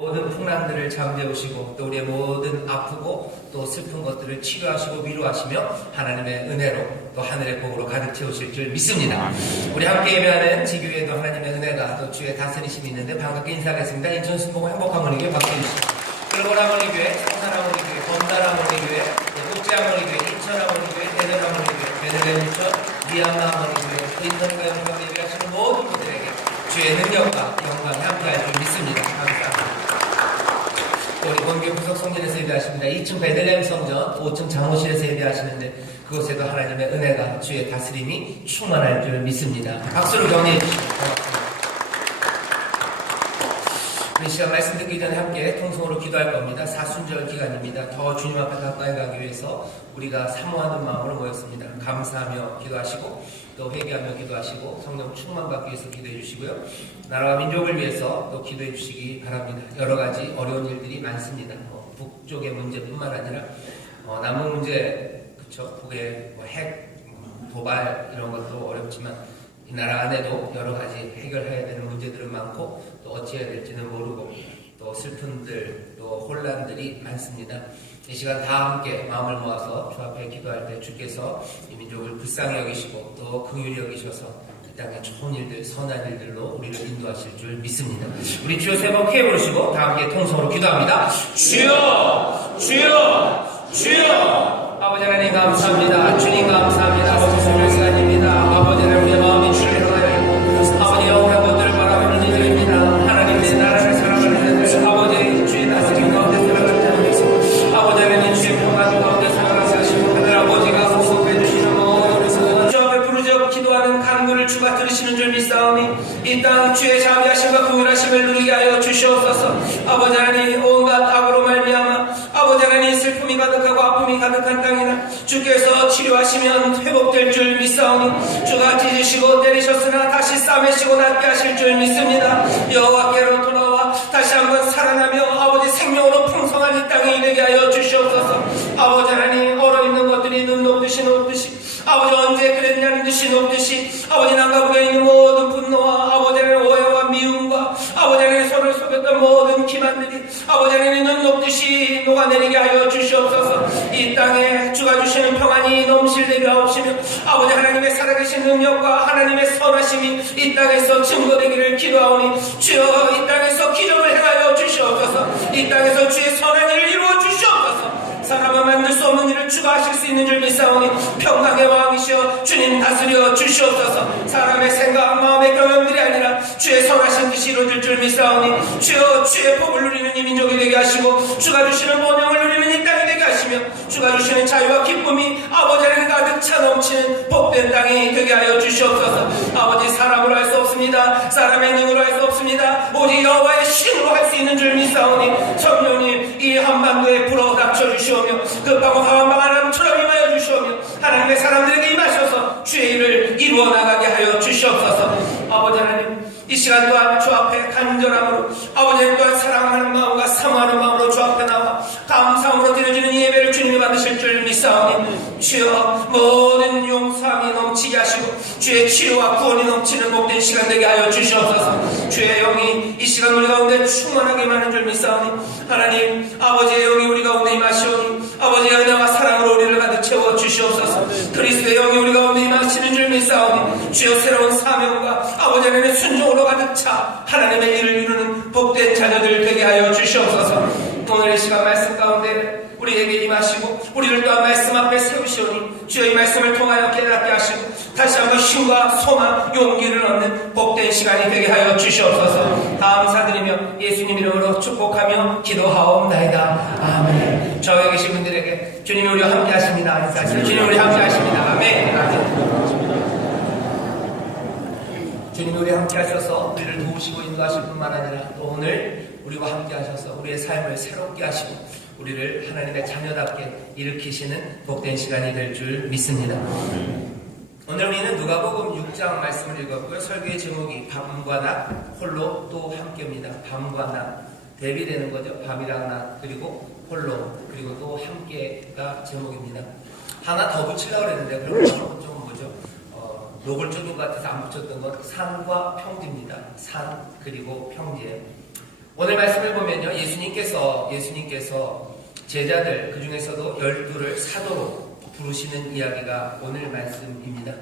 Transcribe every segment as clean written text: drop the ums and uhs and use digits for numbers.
모든 풍랑들을 잠재우시고 또 우리의 모든 아프고 또 슬픈 것들을 치료하시고 위로하시며 하나님의 은혜로 또 하늘의 복으로 가득 채우실 줄 믿습니다. 우리 함께 예배하는 지교회도 하나님의 은혜가 또 주의 다스리심이 있는데 반갑게 인사하겠습니다. 인천순복음 행복하모니교회 박수해주시죠. 글로벌하모니교회, 성산하모니교회, 건달하모니교회, 국제하모니교회, 인천하모니교회, 대전하모니교회, 베들레헴 인천, 미얀마하모니교회, 인터넷과 영상을 예배하시는 모든 분들에게 주의 능력과 영광이 함께할 줄 믿습니다. 감사합니다. 우리 본교 구석 성전에서 예배하십니다. 2층 베들레헴 성전, 5층 장호실에서 예배하시는데 그곳에도 하나님의 은혜가 주의 다스림이 충만할 줄 믿습니다. 박수로 격려해 주시기 바랍니다. 이 시간 말씀 듣기 전에 함께 통성으로 기도할 겁니다. 사순절 기간입니다. 더 주님 앞에 가까이 가기 위해서 우리가 사모하는 마음으로 모였습니다. 감사하며 기도하시고 또 회개하며 기도하시고 성령 충만받기 위해서 기도해 주시고요. 나라와 민족을 위해서 또 기도해 주시기 바랍니다. 여러 가지 어려운 일들이 많습니다. 북쪽의 문제뿐만 아니라 남북 문제, 그쵸? 북의 핵, 도발 이런 것도 어렵지만 이 나라 안에도 여러 가지 해결해야 되는 문제들은 많고 또 어찌해야 될지는 모르고 또 슬픔들 또 혼란들이 많습니다. 이 시간 다 함께 마음을 모아서 주 앞에 기도할 때 주께서 이 민족을 불쌍히 여기시고 또 긍휼히 여기셔서 이 땅에 좋은 일들 선한 일들로 우리를 인도하실 줄 믿습니다. 우리 주여 세 번 크게 부르시고 다 함께 통성으로 기도합니다. 주여 주여 주여. 아버지 하나님 감사합니다. 주님 감사합니다. 아버지 주님 시간입니다. 아버지 하나님 우리의 마음이 주를 향하여 있고 아버지 영원한 것들을 바라보는 이들입니다. 하나님 내 나라를 사랑하는 이들 아버지 주의 다스림 가운데 살아가는 자들이시고 아버지 하나님 주의 평안 가운데 살아가게 하시고 하늘 아버지가 보호해 주시는 모든 주 앞에 부르짖어 기도하는 간구를 주가 들으시는 줄 믿사오니 이 땅 주의 자비하심과 긍휼하심을 누리게 하여 주시옵소서. 아버지 하나님 온갖 악으로 말미암아 아버지 하나님 슬픔이 가득하고 아픔이 가득한 땅이나 주께서 치료하시면 회복될 줄 믿사오니 주가 찢으시고 때리셨으나 다시 싸매시고 낫게 하실 줄 믿습니다. 여호와께로 돌아와 다시 한번 살아나며 아버지 생명으로 풍성한 이 땅이 되게 하여 주시옵소서. 아버지 하나님 얼어있는 것들이 눈 녹듯이 녹듯이 아버지 언제 그랬냐는 듯이 녹듯이 아버지 남가북에 있는 모든 분노와 아버지 하나님 오해와 미움과 아버지 하나님 서로를 속였던 모든 기만들이 아버지 하나님 눈 녹듯이 녹아내리게 하여 주시옵소서. 이 땅에 주가 주시는 평안이 넘실되게 하옵시며 아버지 하나님의 살아계신 능력과 하나님의 선하심이 이 땅에서 증거되기를 기도하오니 주여 이 땅에서 기적을 행하여 주시옵소서. 이 땅에서 주의 선한 일을 이루어 주시옵소서. 사람은 만들 수 없는 일을 주가 하실 수 있는 줄 믿사오니 평강의 왕이시여 주님 다스려 주시옵소서. 사람의 생각 마음의 경험들이 아니라 주의 선하신 뜻이 이루어질 줄 믿사오니 주여 주의 복을 누리는 이 민족이 되게 하시고 주가 주시는 번영을 누리는 이 땅이 되게 하시며 주가 주시는 자유와 기쁨이 아버지 하나님 가득 차 넘치는 복된 땅이 되게 하여 주시옵소서. 아버지 사람으로 할 수 없습니다. 사람의 능으로 할 수 없습니다. 오직 여호와의 신으로 할 수 있는 줄 믿사오니 성령님 이 한반도에 불어 닥쳐 주시오며 급하고 화한방 하나님처럼 임하여 주시오며 하나님의 사람들에게 임하셔서 주의 일을 이루어 나가게 하여 주시옵소서. 아버지 하나님 이 시간 또한 주 앞에 간절함으로 아버지 하나님 또한 사랑하는 마음과 사모하는 마음으로 주 앞에 나와 감사함으로 드려지는 이 예배를 주님이 받으실 줄 믿사오니 주여 모든 용서함이 넘치게 하시고 주의 치료와 구원이 넘치는 복된 시간 되게 하여 주시옵소서. 주의 영이 이 시간 우리 가운데 충만하게 임하는 줄 믿사오니 하나님 아버지의 영이 우리 가운데 임하시오니 아버지의 은혜와 사랑으로 우리를 가득 채워 주시옵소서. 그리스도의 영이 우리 가운데 임하시는 줄 믿사오니 주여 새로운 사명과 아버지 하나님의 순종으로 가득 차 하나님의 일을 이루는 복된 자녀들 되게 하여 주시옵소서. 오늘 이 시간 말씀 가운데 우리에게 임하시고 우리를 또한 말씀 앞에 세우시오니 주여 이 말씀을 통하여 깨닫게 하시고 다시 한번 힘과 소망 용기를 얻는 복된 시간이 되게 하여 주시옵소서. 감사드리며 예수님 이름으로 축복하며 기도하옵나이다. 아멘. 저에 계신 분들에게 주님이 우리와 함께 하십니다. 인사하시죠. 주님이 우리와 함께 하십니다. 아멘. 아멘. 주님이 우리와 함께 하셔서 우리를 도우시고 인도하실 뿐만 아니라 또 오늘 우리와 함께 하셔서 우리의 삶을 새롭게 하시고 우리를 하나님의 자녀답게 일으키시는 복된 시간이 될 줄 믿습니다. 오늘 우리는 누가복음 6장 말씀을 읽었고요. 설교의 제목이 밤과 낮 홀로 또 함께입니다. 밤과 낮 대비되는 거죠. 밤이랑 낮 그리고 홀로 그리고 또 함께가 제목입니다. 하나 더 붙이려고 했는데 그럼 좀 뭐죠? 노골적인 것 같아서 안 붙였던 것 산과 평지입니다. 산 그리고 평지에 오늘 말씀을 보면요. 예수님께서 제자들 그 중에서도 12를 사도로 부르시는 이야기가 오늘 말씀입니다.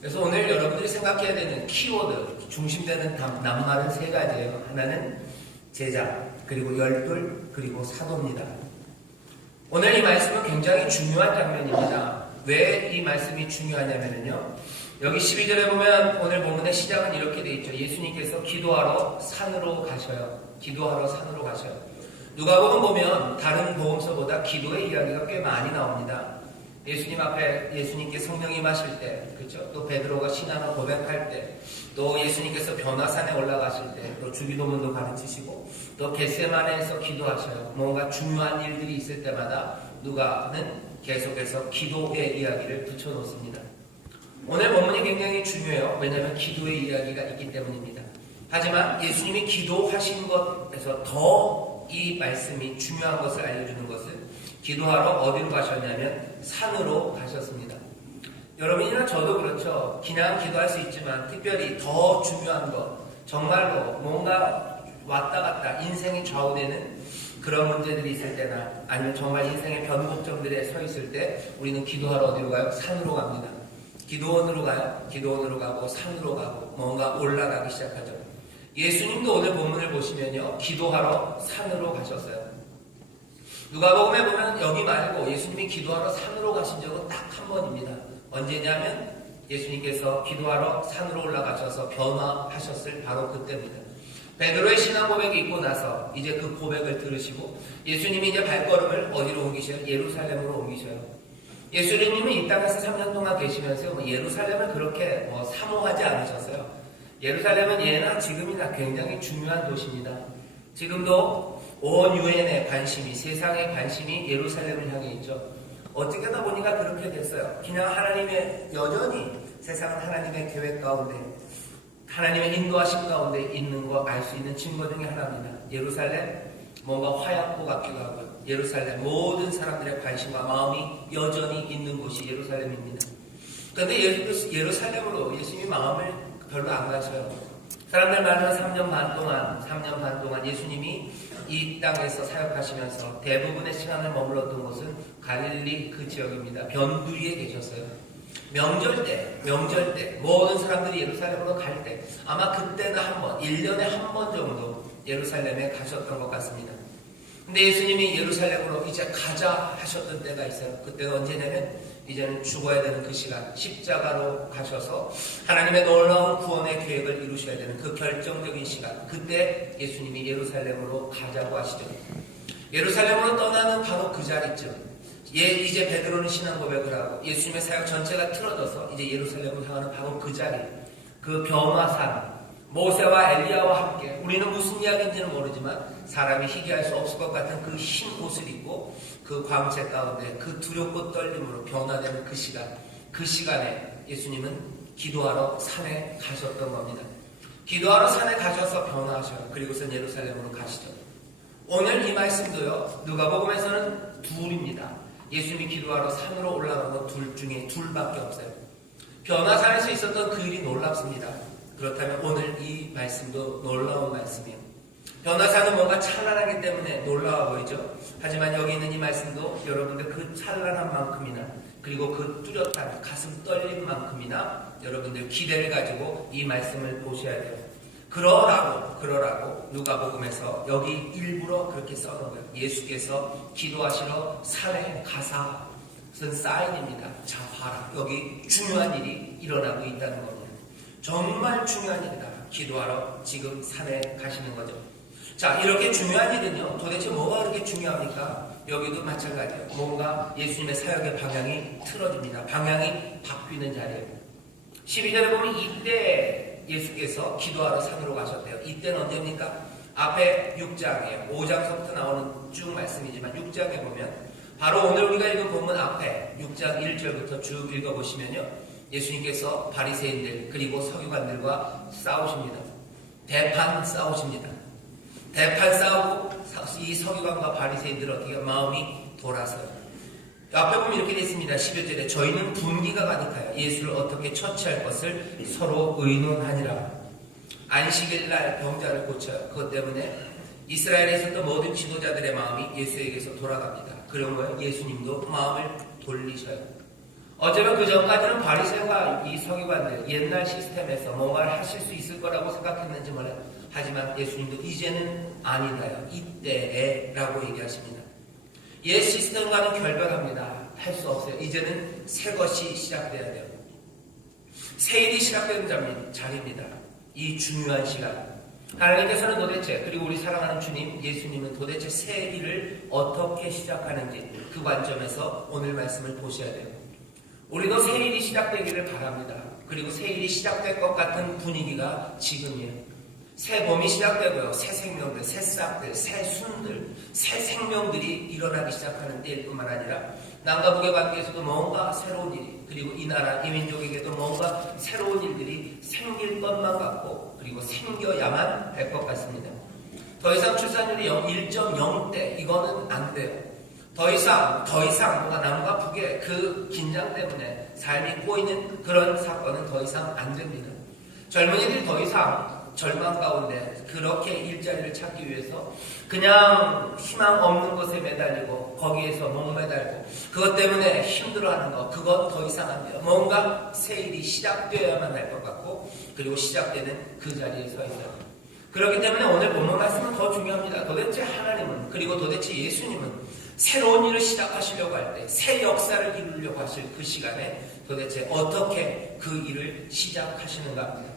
그래서 오늘 여러분들이 생각해야 되는 키워드, 중심되는 낱말은 세 가지예요. 하나는 제자, 그리고 12, 그리고 사도입니다. 오늘 이 말씀은 굉장히 중요한 장면입니다. 왜 이 말씀이 중요하냐면요. 여기 12절에 보면 오늘 본문의 시작은 이렇게 돼 있죠. 예수님께서 기도하러 산으로 가셔요. 기도하러 산으로 가셔요. 누가복음 보면 다른 복음서보다 기도의 이야기가 꽤 많이 나옵니다. 예수님 앞에 예수님께 성령이 임하실 때, 그렇죠? 또 베드로가 신앙을 고백할 때, 또 예수님께서 변화산에 올라가실 때, 또 주기도문도 가르치시고, 또 겟세마네에서 기도하셔요. 뭔가 중요한 일들이 있을 때마다 누가는 계속해서 기도의 이야기를 붙여놓습니다. 오늘 본문이 굉장히 중요해요. 왜냐하면 기도의 이야기가 있기 때문입니다. 하지만 예수님이 기도하신 것에서 더 이 말씀이 중요한 것을 알려주는 것은 기도하러 어디로 가셨냐면 산으로 가셨습니다. 여러분이나 저도 그렇죠. 그냥 기도할 수 있지만 특별히 더 중요한 것, 정말로 뭔가 왔다 갔다 인생이 좌우되는 그런 문제들이 있을 때나 아니면 정말 인생의 변곡점들에 서 있을 때 우리는 기도하러 어디로 가요? 산으로 갑니다. 기도원으로 가요. 기도원으로 가고 산으로 가고 뭔가 올라가기 시작하죠. 예수님도 오늘 본문을 보시면요. 기도하러 산으로 가셨어요. 누가복음에 보면 여기 말고 예수님이 기도하러 산으로 가신 적은 딱 한 번입니다. 언제냐면 예수님께서 기도하러 산으로 올라가셔서 변화하셨을 바로 그때입니다. 베드로의 신앙 고백이 있고 나서 이제 그 고백을 들으시고 예수님이 이제 발걸음을 어디로 옮기셔요? 예루살렘으로 옮기셔요. 예수님은 이 땅에서 3년 동안 계시면서 예루살렘을 그렇게 사모하지 않으셨어요. 예루살렘은 예나 지금이나 굉장히 중요한 도시입니다. 지금도 온 유엔의 관심이, 세상의 관심이 예루살렘을 향해 있죠. 어떻게 하다 보니까 그렇게 됐어요. 그냥 하나님의 여전히 세상은 하나님의 계획 가운데 하나님의 인도하심 가운데 있는 거 알 수 있는 증거 중에 하나입니다. 예루살렘 뭔가 화약고 같기도 하고요. 예루살렘 모든 사람들의 관심과 마음이 여전히 있는 곳이 예루살렘입니다. 그런데 예루살렘으로 예수님이 마음을 별로 안 가셔요. 사람들 말로는 3년 반 동안 예수님이 이 땅에서 사역하시면서 대부분의 시간을 머물렀던 곳은 갈릴리 그 지역입니다. 변두리에 계셨어요. 명절 때 모든 사람들이 예루살렘으로 갈 때 아마 그때는 한 번, 1년에 한 번 정도 예루살렘에 가셨던 것 같습니다. 근데 예수님이 예루살렘으로 이제 가자 하셨던 때가 있어요. 그때가 언제냐면 이제는 죽어야 되는 그 시간, 십자가로 가셔서 하나님의 놀라운 구원의 계획을 이루셔야 되는 그 결정적인 시간, 그때 예수님이 예루살렘으로 가자고 하시죠. 예루살렘으로 떠나는 바로 그 자리쯤, 이제 베드로는 신앙 고백을 하고 예수님의 사역 전체가 틀어져서 이제 예루살렘을 향하는 바로 그 자리, 그 변화산, 모세와 엘리야와 함께 우리는 무슨 이야기인지는 모르지만 사람이 희귀할 수 없을 것 같은 그 흰 옷을 입고 그 광채 가운데 그 두렵고 떨림으로 변화되는 그 시간에 예수님은 기도하러 산에 가셨던 겁니다. 기도하러 산에 가셔서 변화하셔요. 그리고선 예루살렘으로 가시죠. 오늘 이 말씀도요. 누가복음에서는 둘입니다. 예수님이 기도하러 산으로 올라간 건 둘 중에 둘밖에 없어요. 변화산에서 있었던 그 일이 놀랍습니다. 그렇다면 오늘 이 말씀도 놀라운 말씀이에요. 변화산은 뭔가 찬란하기 때문에 놀라워 보이죠. 하지만 여기 있는 이 말씀도 여러분들 그 찬란한 만큼이나 그리고 그 뚜렷한 가슴 떨림 만큼이나 여러분들 기대를 가지고 이 말씀을 보셔야 돼요. 그러라고 누가복음에서 여기 일부러 그렇게 써놓은 거예요. 예수께서 기도하시러 산에 가사 쓴 사인입니다. 자 봐라, 여기 중요한 일이 일어나고 있다는 겁니다. 정말 중요한 일이다. 기도하러 지금 산에 가시는 거죠. 자, 이렇게 중요한 일은요, 도대체 뭐가 그렇게 중요합니까? 여기도 마찬가지예요. 뭔가 예수님의 사역의 방향이 틀어집니다. 방향이 바뀌는 자리예요. 12절에 보면 이때 예수께서 기도하러 산으로 가셨대요. 이때는 언제입니까? 앞에 6장이에요. 5장서부터 나오는 쭉 말씀이지만 6장에 보면 바로 오늘 우리가 읽은 본문 앞에 6장 1절부터 쭉 읽어보시면요, 예수님께서 바리새인들 그리고 서기관들과 싸우십니다. 대판 싸우고 이 서기관과 바리새인들 어떻게 마음이 돌아서요. 앞에 보면 이렇게 되어 있습니다. 11절에 저희는 분기가 가득하여 예수를 어떻게 처치할 것을 서로 의논하니라. 안식일날 병자를 고쳐요. 그것 때문에 이스라엘에 있었던 모든 지도자들의 마음이 예수에게서 돌아갑니다. 그러면 예수님도 마음을 돌리셔요. 어쩌면 그 전까지는 바리새인과 이 서기관들 옛날 시스템에서 뭔가를 하실 수 있을 거라고 생각했는지 몰라요. 하지만 예수님도 이제는 아니다요. 이때에 라고 얘기하십니다. 옛 시스템과는 결별합니다. 할 수 없어요. 이제는 새 것이 시작돼야 돼요. 새 일이 시작되는 자리입니다. 이 중요한 시간. 하나님께서는 도대체, 그리고 우리 사랑하는 주님 예수님은 도대체 새 일을 어떻게 시작하는지 그 관점에서 오늘 말씀을 보셔야 돼요. 우리도 새 일이 시작되기를 바랍니다. 그리고 새 일이 시작될 것 같은 분위기가 지금이에요. 새 봄이 시작되고요. 새 생명들, 새 싹들, 새 순들, 새 생명들이 일어나기 시작하는 때일 뿐만 아니라 남과 북의 관계에서도 뭔가 새로운 일이, 그리고 이 나라, 이 민족에게도 뭔가 새로운 일들이 생길 것만 같고, 그리고 생겨야만 할 것 같습니다. 더 이상 출산율이 1.0대, 이거는 안 돼요. 더 이상 뭔가 남과 북의 그 긴장 때문에 삶이 꼬이는 그런 사건은 더 이상 안 됩니다. 젊은이들이 더 이상 절망 가운데 그렇게 일자리를 찾기 위해서 그냥 희망 없는 것에 매달리고 거기에서 목매달고 그것 때문에 힘들어하는 것, 그건 더 이상 안 돼요. 뭔가 새 일이 시작되어야만 할 것 같고, 그리고 시작되는 그 자리에 서 있어요. 그렇기 때문에 오늘 본문 말씀은 더 중요합니다. 도대체 하나님은, 그리고 도대체 예수님은 새로운 일을 시작하시려고 할 때, 새 역사를 이루려고 하실 그 시간에 도대체 어떻게 그 일을 시작하시는가 합니다.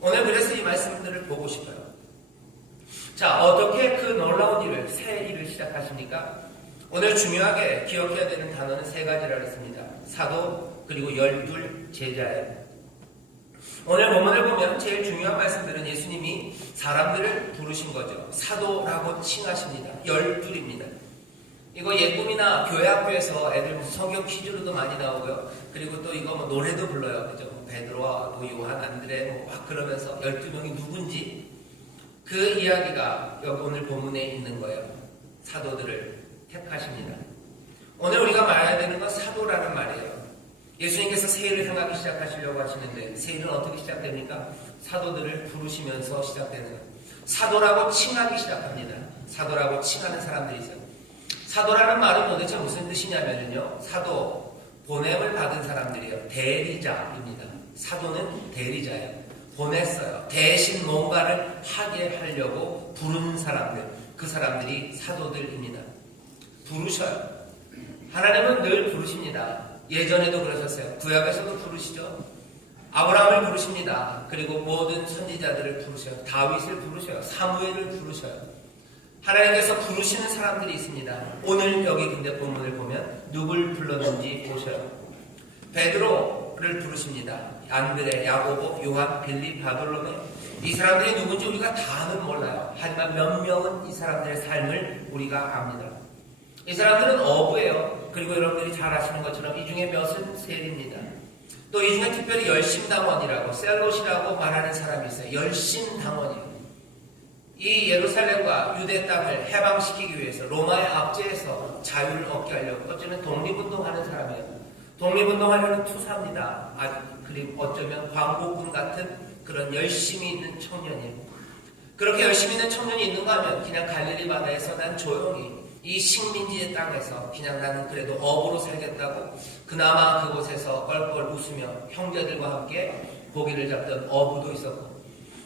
오늘 그래서 이 말씀들을 보고 싶어요. 자, 어떻게 그 놀라운 일을, 새 일을 시작하십니까? 오늘 중요하게 기억해야 되는 단어는 세 가지라고 했습니다. 사도, 그리고 12 제자예요. 오늘 본문을 보면 제일 중요한 말씀들은 예수님이 사람들을 부르신 거죠. 사도라고 칭하십니다. 12입니다. 이거 예꿈이나 교회 학교에서 애들 무슨 성경 퀴즈로도 많이 나오고요. 그리고 또 이거 뭐 노래도 불러요. 그죠? 베드로와 또 요한, 안드레 뭐 막 그러면서 12명이 누군지 그 이야기가 여기 오늘 본문에 있는 거예요. 사도들을 택하십니다. 오늘 우리가 말해야 되는 건 사도라는 말이에요. 예수님께서 새 일을 생각하기 시작하시려고 하시는데 새 일은 어떻게 시작됩니까? 사도들을 부르시면서 시작되는 거예요. 사도라고 칭하기 시작합니다. 사도라고 칭하는 사람들이 있어요. 사도라는 말은 도대체 무슨 뜻이냐면요. 사도, 보냄을 받은 사람들이에요. 대리자입니다. 사도는 대리자예요. 보냈어요. 대신 뭔가를 하게 하려고 부른 사람들, 그 사람들이 사도들입니다. 부르셔요. 하나님은 늘 부르십니다. 예전에도 그러셨어요. 구약에서도 부르시죠. 아브라함을 부르십니다. 그리고 모든 선지자들을 부르셔요. 다윗을 부르셔요. 사무엘을 부르셔요. 하나님께서 부르시는 사람들이 있습니다. 오늘 여기 근데 본문을 보면 누굴 불렀는지 보셔요. 베드로를 부르십니다. 안드레, 야고보, 요한, 빌립, 바돌로메. 이 사람들이 누군지 우리가 다는 몰라요. 하지만 몇 명은 이 사람들의 삶을 우리가 압니다. 이 사람들은 어부예요. 그리고 여러분들이 잘 아시는 것처럼 이 중에 몇은 셀입니다. 또 이 중에 특별히 열심당원이라고, 셀롯이라고 말하는 사람이 있어요. 열심당원이에요. 이 예루살렘과 유대 땅을 해방시키기 위해서 로마의 압제에서 자유를 얻게 하려고 어쩌면 독립운동하는 사람이에요. 독립운동하려는 투사입니다. 그리고 어쩌면 광복군 같은 그런 열심히 있는 청년이에요. 그렇게 열심히 있는 청년이 있는가 하면 그냥 갈릴리 바다에서 난 조용히 이 식민지의 땅에서 그냥 나는 그래도 어부로 살겠다고 그나마 그곳에서 껄껄 웃으며 형제들과 함께 고기를 잡던 어부도 있었고,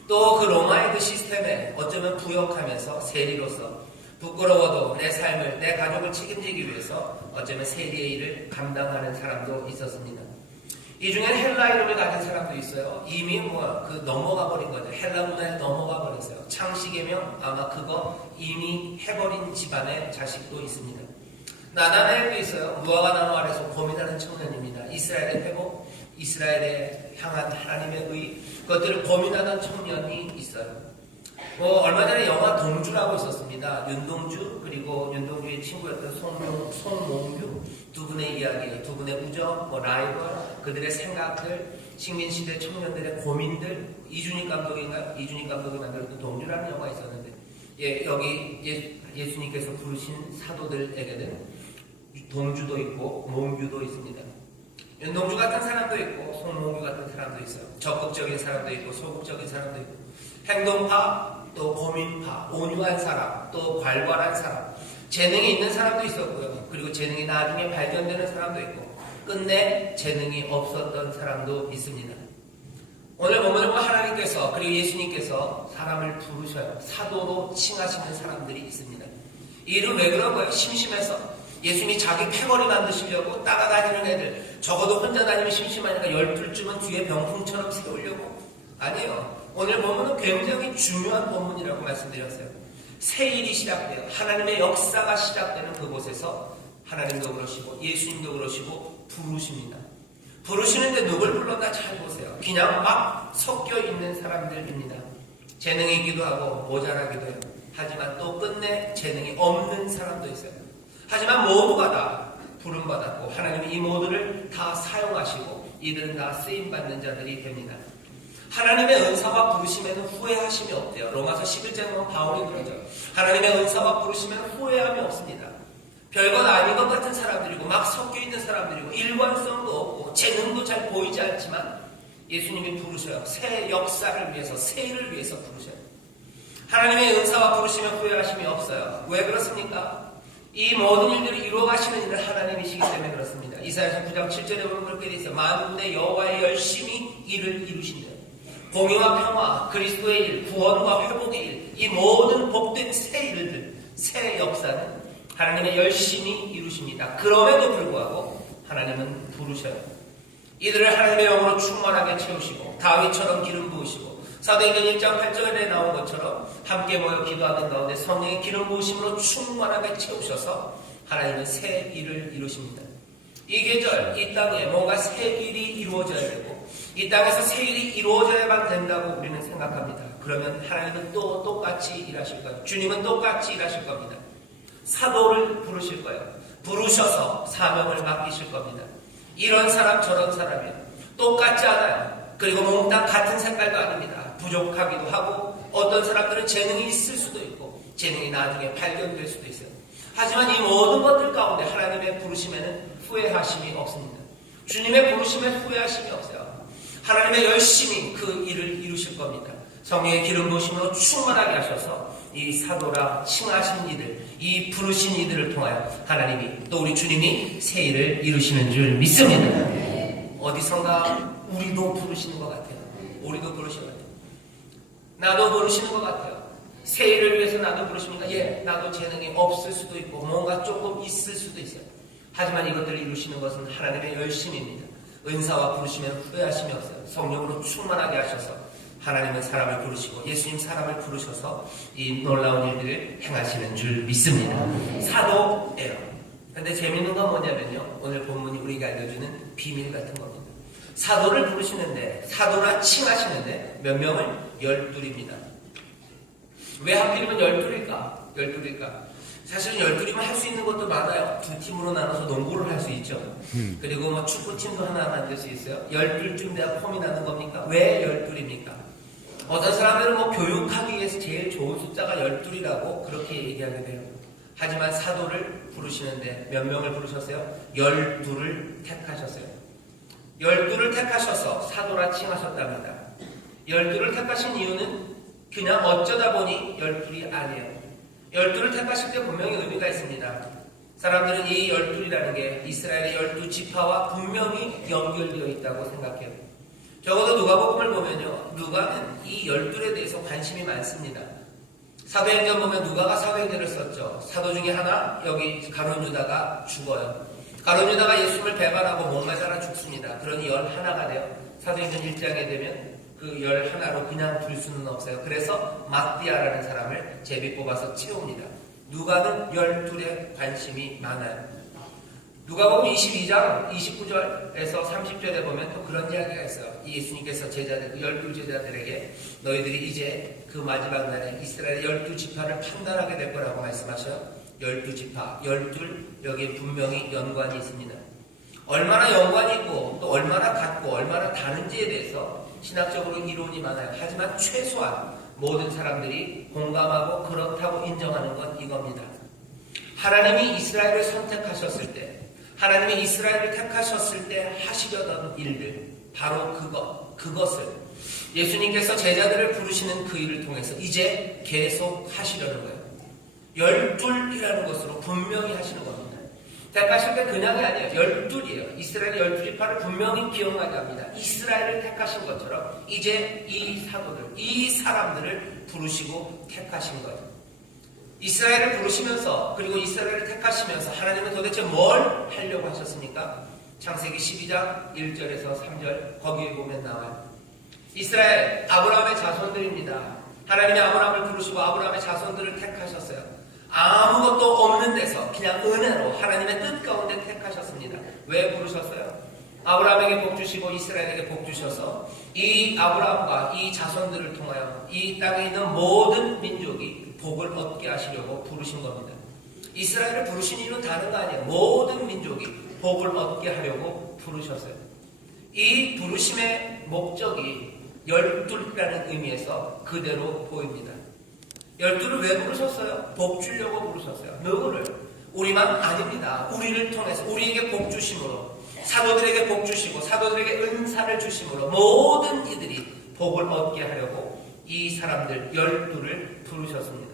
또 그 로마의 그 시스템에 어쩌면 부역하면서 세리로서 부끄러워도 내 삶을, 내 가족을 책임지기 위해서 어쩌면 세리의 일을 감당하는 사람도 있었습니다. 이 중에는 헬라 이름을 가진 사람도 있어요. 이미 넘어가 버린 거죠. 헬라 문화에 넘어가 버렸어요. 창시계명 아마 그거 이미 해버린 집안의 자식도 있습니다. 나다나엘도 있어요. 무화과 나무 아래서 고민하는 청년입니다. 이스라엘의 회복, 이스라엘에 향한 하나님의 의, 그것들을 고민하는 청년이 있어요. 얼마 전에 영화 동주라고 있었습니다. 윤동주, 그리고 윤동주의 친구였던 송몽규, 두 분의 이야기예요. 두 분의 우정, 라이벌, 그들의 생각들, 식민시대 청년들의 고민들. 이준익 감독인가요? 이준익 감독이 만들었던 동주라는 영화가 있었는데, 여기 예수님께서 부르신 사도들에게는 동주도 있고 몽규도 있습니다. 윤동주 같은 사람도 있고 송몽규 같은 사람도 있어요. 적극적인 사람도 있고 소극적인 사람도 있고, 행동파, 또 고민파, 온유한 사람, 또 괄괄한 사람, 재능이 있는 사람도 있었고요. 그리고 재능이 나중에 발견되는 사람도 있고, 끝내 재능이 없었던 사람도 있습니다. 오늘 보면 하나님께서 그리고 예수님께서 사람을 부르셔요. 사도로 칭하시는 사람들이 있습니다. 이 일은 왜 그런 거예요? 심심해서 예수님이 자기 패거리 만드시려고 따라다니는 애들, 적어도 혼자 다니면 심심하니까 12쯤은 뒤에 병풍처럼 세우려고? 아니에요. 오늘 보면은 굉장히 중요한 본문이라고 말씀드렸어요. 새 일이 시작돼요. 하나님의 역사가 시작되는 그곳에서 하나님도 그러시고 예수님도 그러시고 부르십니다. 부르시는데 누굴 불렀나 잘 보세요. 그냥 막 섞여 있는 사람들입니다. 재능이 있기도 하고 모자라기도 해요. 하지만 또 끝내 재능이 없는 사람도 있어요. 하지만 모두가 다 부름받았고 하나님이 이 모두를 다 사용하시고 이들은 다 쓰임받는 자들이 됩니다. 하나님의 은사와 부르심에는 후회하심이 없대요. 로마서 11장에 보면 바울이 그러죠. 하나님의 은사와 부르심에는 후회함이 없습니다. 별것 아닌 것 같은 사람들이고 막 섞여 있는 사람들이고 일관성도 없고 재능도 잘 보이지 않지만 예수님이 부르셔요. 새 역사를 위해서, 새 일을 위해서 부르셔요. 하나님의 은사와 부르심에 후회하심이 없어요. 왜 그렇습니까? 이 모든 일들을 이루어가시는 일은 하나님이시기 때문에 그렇습니다. 이사야서 9장 7절에 보면 그렇게 되어 있어요. 만군의 여호와의 열심히 일을 이루신대요. 공의와 평화, 그리스도의 일, 구원과 회복의 일, 이 모든 복된 새 일들, 새 역사는 하나님의 열심히 이루십니다. 그럼에도 불구하고 하나님은 부르셔요. 이들을 하나님의 영으로 충만하게 채우시고 다윗처럼 기름 부으시고 사도행전 1장 8절에 나온 것처럼 함께 모여 기도하는 가운데 성령의 기름 부으심으로 충만하게 채우셔서 하나님은 새 일을 이루십니다. 이 계절, 이 땅에 뭔가 새 일이 이루어져야 되고 이 땅에서 새 일이 이루어져야만 된다고 우리는 생각합니다. 그러면 하나님은 또 똑같이 일하실 거예요. 주님은 똑같이 일하실 겁니다. 사도를 부르실 거예요. 부르셔서 사명을 맡기실 겁니다. 이런 사람 저런 사람이에요. 똑같지 않아요. 그리고 몽땅 같은 색깔도 아닙니다. 부족하기도 하고 어떤 사람들은 재능이 있을 수도 있고 재능이 나중에 발견될 수도 있어요. 하지만 이 모든 것들 가운데 하나님의 부르심에는 후회하심이 없습니다. 주님의 부르심에 후회하심이 없어요. 하나님의 열심히 그 일을 이루실 겁니다. 성령의 기름 부으심으로 충만하게 하셔서 이 사도라 칭하신 이들, 이 부르신 이들을 통하여 하나님이 또 우리 주님이 새 일을 이루시는 줄 믿습니다. 어디선가 우리도 부르시는 것 같아요. 우리도 부르시는 것 같아요. 나도 부르시는 것 같아요. 새 일을 위해서 나도 부르십니까? 예, 나도 재능이 없을 수도 있고 뭔가 조금 있을 수도 있어요. 하지만 이것들을 이루시는 것은 하나님의 열심입니다. 은사와 부르시면 후회하심이 없어요. 성령으로 충만하게 하셔서 하나님은 사람을 부르시고 예수님 사람을 부르셔서 이 놀라운 일들을 행하시는 줄 믿습니다. 사도예요. 근데 재밌는 건 뭐냐면요, 오늘 본문이 우리가 알려주는 비밀 같은 겁니다. 사도를 부르시는데, 사도라 칭하시는데 몇 명을? 12입니다. 왜 하필이면 12일까? 사실은 12이면 할 수 있는 것도 많아요. 두 팀으로 나눠서 농구를 할 수 있죠. 그리고 뭐 축구팀도 하나 만들 수 있어요. 12쯤 돼야 폼이 나는 겁니까? 왜 12입니까? 어떤 사람들은 뭐 교육하기 위해서 제일 좋은 숫자가 12이라고 그렇게 얘기하게 돼요. 하지만 사도를 부르시는데 몇 명을 부르셨어요? 12를 택하셨어요. 12를 택하셔서 사도라 칭하셨답니다. 12를 택하신 이유는 그냥 어쩌다 보니 12이 아니에요. 12를 택하실 때 분명히 의미가 있습니다. 사람들은 이 12이라는 게 이스라엘의 12지파와 분명히 연결되어 있다고 생각해요. 적어도 누가복음을 보면요, 누가는 이 12에 대해서 관심이 많습니다. 사도행전 보면 누가가 사도행전을 썼죠. 사도 중에 하나, 여기 가룟 유다가 죽어요. 가룟 유다가 예수님을 배반하고 목 맞아라 죽습니다. 그러니 11가 돼요. 사도행전 1장에 되면 그 11로 그냥 둘 수는 없어요. 그래서 마띠아라는 사람을 제비 뽑아서 채웁니다. 누가는 12에 관심이 많아요. 누가복음 22장 29절에서 30절에 보면 또 그런 이야기가 있어요. 예수님께서 제자들, 그 12제자들에게 너희들이 이제 그 마지막 날에 이스라엘의 12지파를 판단하게 될 거라고 말씀하셔요. 12지파, 12, 여기에 분명히 연관이 있습니다. 얼마나 연관이 있고 또 얼마나 같고 얼마나 다른지에 대해서 신학적으로 이론이 많아요. 하지만 최소한 모든 사람들이 공감하고 그렇다고 인정하는 건 이겁니다. 하나님이 이스라엘을 선택하셨을 때, 하나님이 이스라엘을 택하셨을 때 하시려던 일들, 바로 그것을 예수님께서 제자들을 부르시는 그 일을 통해서 이제 계속 하시려는 거예요. 열둘이라는 것으로 분명히 하시는 겁니다. 택하실 때 그냥이 아니에요. 열둘이에요. 이스라엘의 12지파를 분명히 기억나게 합니다. 이스라엘을 택하신 것처럼 이제 이 사도들, 이 사람들을 부르시고 택하신 거예요. 이스라엘을 부르시면서 그리고 이스라엘을 택하시면서 하나님은 도대체 뭘 하려고 하셨습니까? 창세기 12장 1절에서 3절 거기에 보면 나와요. 이스라엘, 아브라함의 자손들입니다. 하나님이 아브라함을 부르시고 아브라함의 자손들을 택하셨어요. 아무것도 없는 데서 그냥 은혜로 하나님의 뜻 가운데 택하셨습니다. 왜 부르셨어요? 아브라함에게 복 주시고 이스라엘에게 복 주셔서 이 아브라함과 이 자손들을 통하여 이 땅에 있는 모든 민족이 복을 얻게 하시려고 부르신 겁니다. 이스라엘을 부르신 이유는 다른 거 아니에요. 모든 민족이 복을 얻게 하려고 부르셨어요. 이 부르심의 목적이 열둘이라는 의미에서 그대로 보입니다. 열둘을 왜 부르셨어요? 복 주려고 부르셨어요. 누구를? 우리만 아닙니다. 우리를 통해서 우리에게 복 주심으로 사도들에게 복 주시고 사도들에게 은사를 주심으로 모든 이들이 복을 얻게 하려고 이 사람들 열둘을 부르셨습니다.